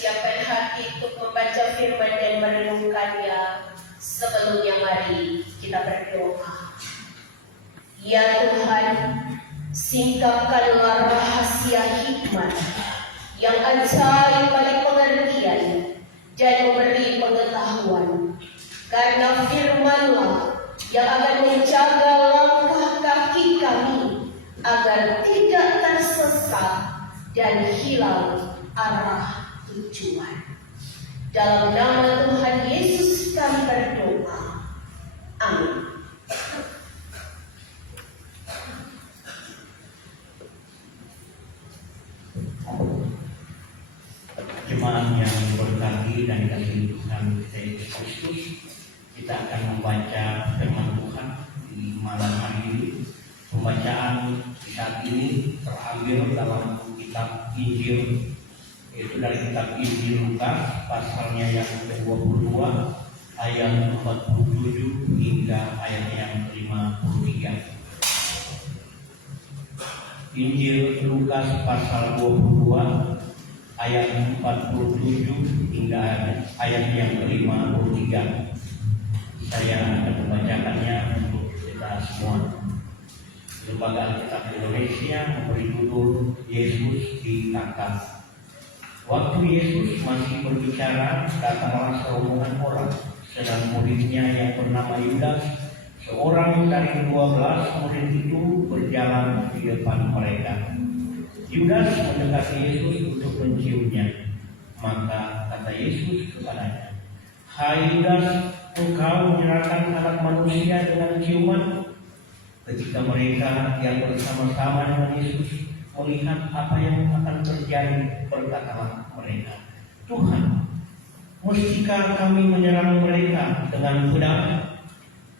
mempersiapkan hati untuk membaca firman dan merenungkannya. Sebelumnya mari kita berdoa. Ya Tuhan, singkapkanlah rahasia hikmat yang ajaib bagi pengertian dan memberi pengetahuan, karena firman-Lah yang akan menjaga langkah kaki kami agar tidak tersesat dan hilang arah tujuan. Dalam nama Tuhan Yesus kami berdoa. Amin. Jemaat yang diberkati dan dikasihi Tuhan kita Yesus Kristus, kita akan membaca firman Tuhan di malam hari ini. Pembacaan saat ini terambil dalam kitab Injil, yaitu dari kitab Injil Lukas pasalnya yang ke-22 ayat 47 hingga ayat yang ke-53. Injil Lukas pasal 22 ayat 47 hingga ayat yang ke-53. Saya akan membacakannya untuk kita semua. Lembaga Alkitab Indonesia memberi judul Yesus ditangkap. Waktu Yesus masih berbicara, datanglah serombongan orang, sedang muridnya yang bernama Yudas, seorang dari 12 murid itu, berjalan di depan mereka. Yudas mendekati Yesus untuk menciumnya. Maka kata Yesus kepadanya, "Hai Yudas, engkau menyerahkan anak manusia dengan ciuman?" Ketika mereka yang bersama-sama dengan Yesus melihat apa yang akan terjadi, berkatalah mereka, "Tuhan, mestikah kami menyerang mereka dengan pedang?"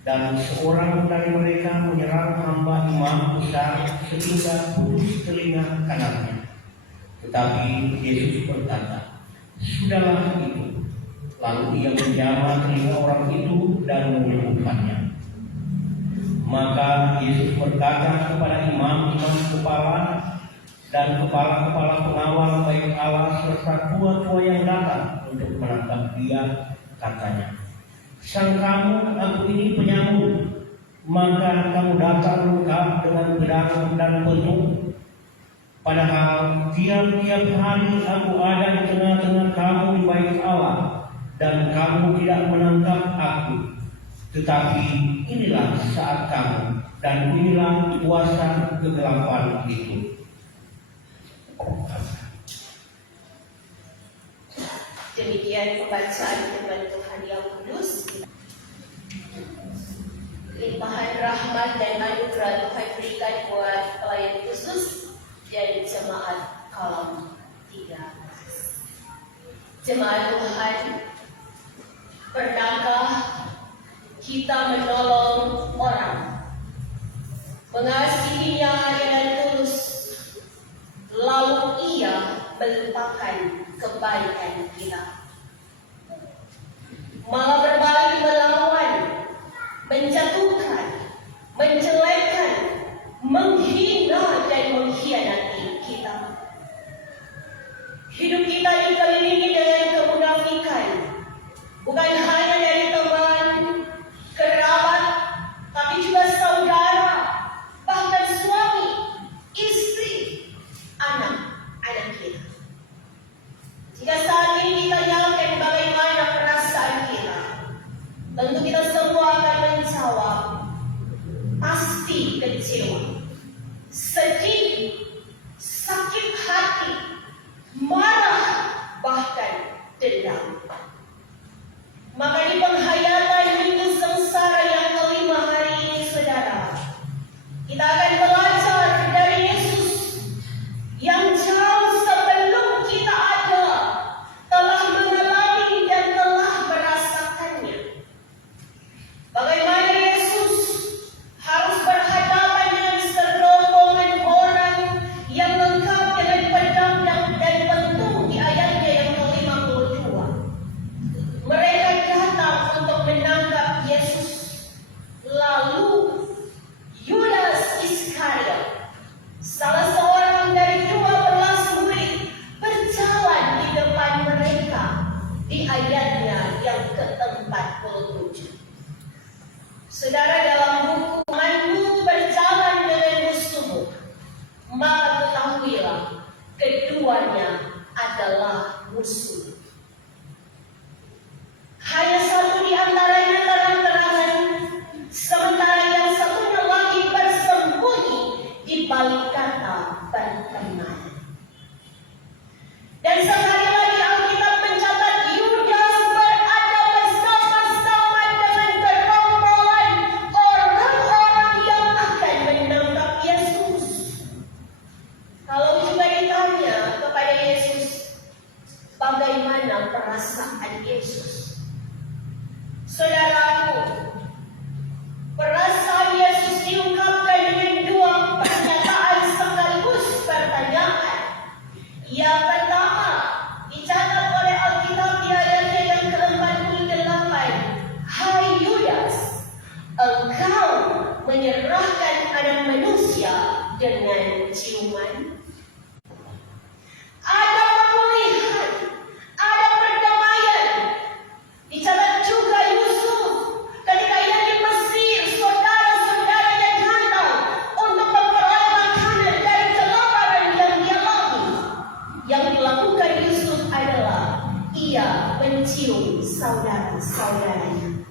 Dan seorang dari mereka menyerang hamba imam besar sehingga putus telinga kanannya. Tetapi Yesus berkata, "Sudahlah itu." Lalu ia menjamah telinga orang itu dan menyembuhkannya. Maka Yesus berkata kepada imam-imam kepala dan kepala-kepala pengawal bait Allah serta tua-tua yang datang untuk menangkap dia, katanya, "Sang kamu aku ini penyamun, maka kamu datang lengkap dengan pedang dan penuh. Padahal tiap-tiap hari aku ada di tengah-tengah kamu di bait Allah, dan kamu tidak menangkap aku. Tetapi inilah saat kamu, dan inilah kuasa kegelapan itu." Demikian pembacaan firman Tuhan yang kudus. Limpahan rahmat dan anugerah Tuhan berikan buat pelayan khusus dan jemaat Kolam 13. Jemaat Tuhan, pernahkah kita menolong orang, mengasihinya dengan tulus, lalu ia melupakan kebaikan kita, malah berbalik melawan, menjatuhkan, menjelekkan, menghina dan mengkhianati kita? Hidup kita dikelilingi dengan kemunafikan, bukan hanya dari teman, kerabat, tapi juga saudara, bahkan suami, istri, anak-anak kita. Jika saat ini ditanyakan bagaimana perasaan kita, tentu kita semua akan menjawab, pasti kecewa, sedih, sakit hati, marah, bahkan dendam. Maka di penghayatan minggu sengsara yang kelima hari ini, saudara, kita akan belajar dari Yesus yang jauh sebelum kita ada, telah mengalami dan telah merasakannya. Bagaimana Yesus harus berhadapan dengan ayatnya yang ke-47. Saudara, dalam buku "Temanmu berjalan dengan musuhmu, maka ketahuilah keduanya adalah musuh." Hanya satu di antaranya terang-terangan, sementara yang satunya lagi bersembunyi di balik kata berteman. Dan sekali lagi Alkitab mencatat Yudas berada bersama-sama dengan gerombolan orang-orang yang akan menangkap Yesus. Kalau juga ditanya kepada Yesus, bagaimana perasaan Yesus? Saudaraku, perasaan Yesus diungkapkan dengan dua pernyataan sekaligus pertanyaan. Yang pertama, dicatat oleh Alkitab di ayatnya yang ke-48. "Hai Yudas, engkau menyerahkan Anak Manusia dengan ciuman?" Ada pemulihan, ada perdamaian. Dicatat juga Yusuf ketika ia di Mesir, saudara-saudaranya datang untuk memperoleh makanan dari kelaparan yang dia lalui. Yang dilakukan Yusuf adalah ia mencium saudara-saudaranya.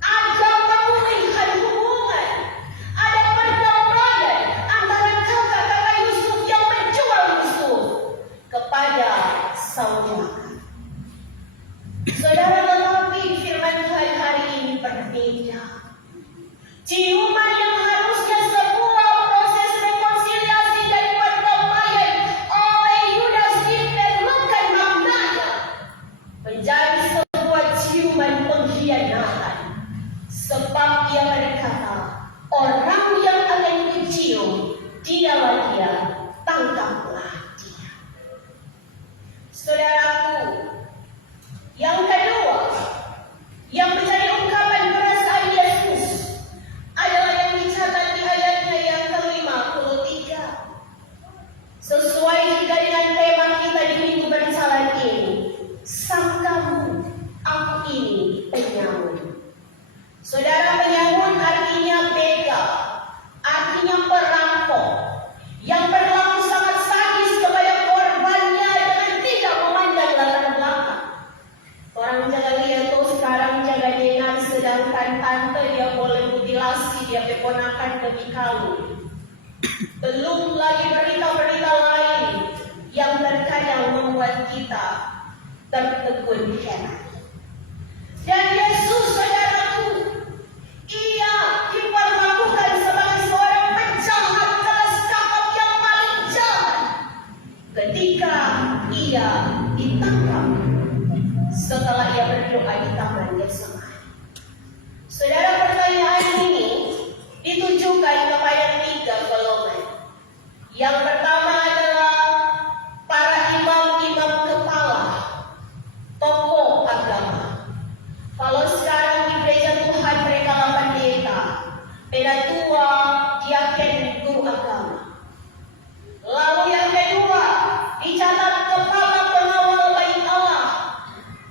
Ada pemulihan hubungan, ada perdamaian antara kakak-kakak Yusuf yang menjual Yusuf kepada saudara. Saudara, tetapi firman Tuhan hari ini berbeda. Ciuman yang harusnya sebuah proses rekonsiliasi dan perdamaian oleh Yudas diperlukan maknanya menjadi sebuah ciuman pengkhianatan. Sebab ia berkata, orang yang akan dicium, dialah dia, tangkaplah dia. Saudaraku, yang kedua, yang menjadi ungkapan perasaan Yesus adalah yang dicatat di ayatnya yang ke-53. Sesuai juga dengan tema kita di minggu berjalan ini, "Sang kamu, aku ini penyamun." Saudara, penyamun artinya begal, artinya perampok, yang berlaku sangat sadis kepada korbannya dengan tidak memandang latar belakang. Orang jaga lihat tuh sekarang jaga dengan, sedangkan tante dia boleh mutilasi dia keponakan demi kawin. Belum lagi berita-berita lain yang terkadang membuat kita tertegun heran. Dan Yesus, saudaraku, ia diperlakukan sebagai seorang penjahat kelas kakap yang paling jahat ketika ia ditangkap setelah ia berdoa di taman Getsemani. Saudara, pertanyaan ini ditujukan kepada 3 golongan. Yang pertama adalah para imam-imam kepala, tokoh agama. Kalau sekarang di gereja Tuhan mereka adalah pendeta, penatua, diaken, guru agama. Lalu yang kedua, dicatat kepala pengawal bait Allah.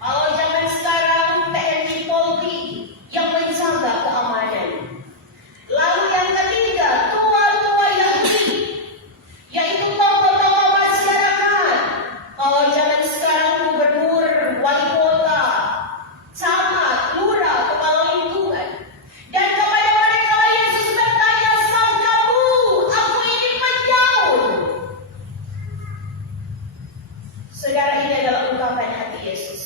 Kalau zaman sekarang TNI Polri yang menjaga keamanan. Lalu yang ketiga, tua-tua Yahudi, yaitu tokoh-tokoh masyarakat. Kalau zaman sekarang gubernur, wali kota, camat, lurah, kepala lingkungan. Dan kepada mereka Yesus bertanya, "Sang kamu, aku ini penyamun." Saudara, ini adalah ungkapan hati Yesus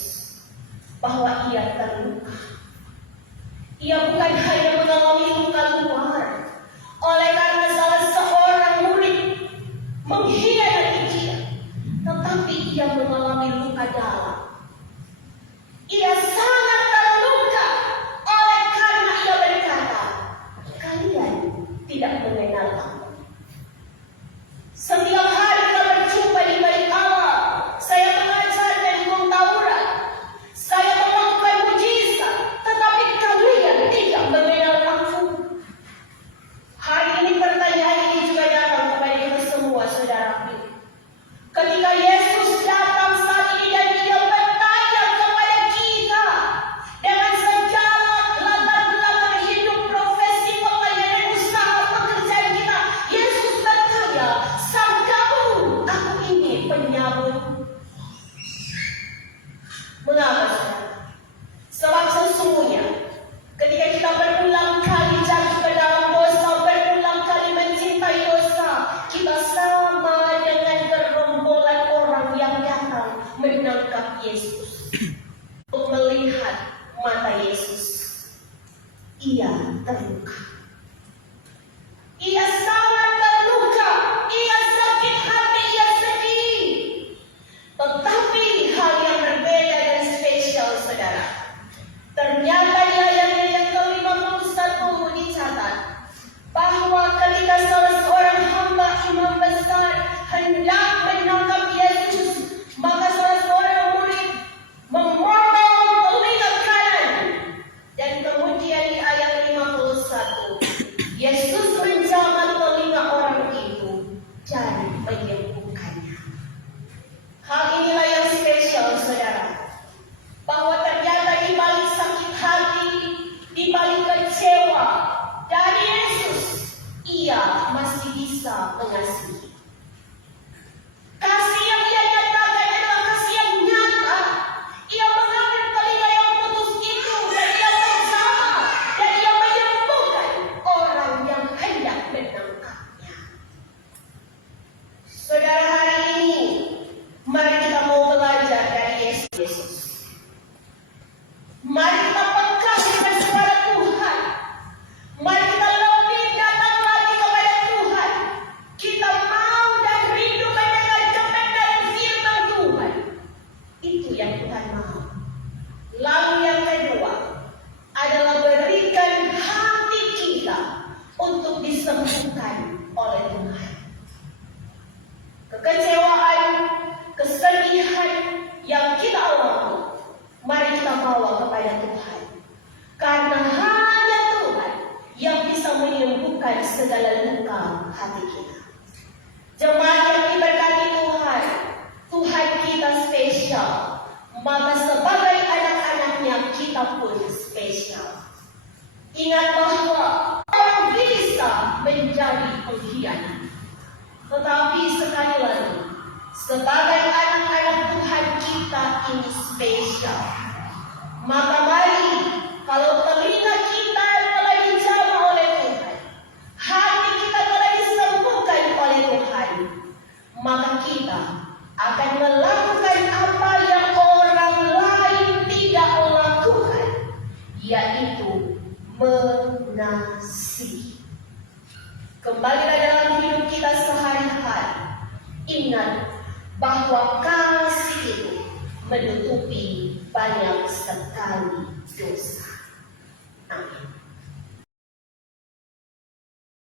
bahwa ia terluka. Ia bukan hanya mengalami luka luar oleh karena salah seorang murid mengkhianati dia, tetapi ia mengalami luka dalam. Ia sangat terluka oleh karena ia berkata, "Kalian tidak mengenal aku." Setiap hari kita berjumpa di bait Allah, saya mengajar dan hukum Taurat, saya melakukan mujizat, tetapi kalian tidak mengenal aku. Hari ini pertanyaan ini juga datang kepada kita semua, saudaraku. Ketika Yesus datang saat ini dan dia Mengapa, saudara? Sebab sesungguhnya ketika kita berulang kali jatuh ke dalam dosa, berulang kali mencintai dosa, kita sama dengan gerombolan orang yang datang menangkap Yesus untuk melihat mata Yesus. Ia terluka. Ia sangat terluka. Ia sakit hati. Ia sedih. Tetapi hal yang berbeda dan spesial, saudara. Ternyata di ayat yang ke-51 dicatat bahwa ketika salah seorang hamba imam besar hendak menangkap Yesus, maka salah seorang murid memotong telinga kanan. Dan kemudian di ayat 51, Yesus menjamah telinga orang itu dan menyembuhkannya. Hal inilah yang spesial, saudara. Bahwa ternyata di balik sakit hati, di balik kecewa dari Yesus, ia masih bisa mengasihi. Kasih yang ia nyatakan adalah kasih yang nyata. Ia mengambil telinga yang putus itu dan ia menjamah dan ia menyembuhkan orang yang hendak menangkapnya. Saudara, hari ini mari kita mau belajar dari Yesus. Mari kita peka dengan suara Tuhan. Mari kita lebih datang lagi kepada Tuhan. Kita mau dan rindu mendengar kebenaran firman Tuhan. Itu yang Tuhan mau. Lalu yang kedua adalah berikan hati kita untuk disembuhkan oleh Tuhan. Kekecewaan, kesedihan yang kita alami, mari kita bawa kepada Tuhan. Karena hanya Tuhan yang bisa menyembuhkan segala luka hati kita. Jemaat yang diberkati Tuhan, Tuhan kita spesial. Maka sebagai anak-anaknya kita pun spesial. Ingat bahwa orang bisa menjadi pengkhianat. Tetapi sekali lagi, sebagai anak-anak Tuhan kita ini spesial. Maka mari, kalau telinga kita telah dijamah oleh Tuhan, hati kita telah disembuhkan oleh Tuhan, maka kita akan melakukan apa yang orang lain tidak lakukan, yaitu mengasihi. Kembalilah dalam hidup kita sehari-hari. Ingat bahwa kasih itu menutupi banyak sekali dosa.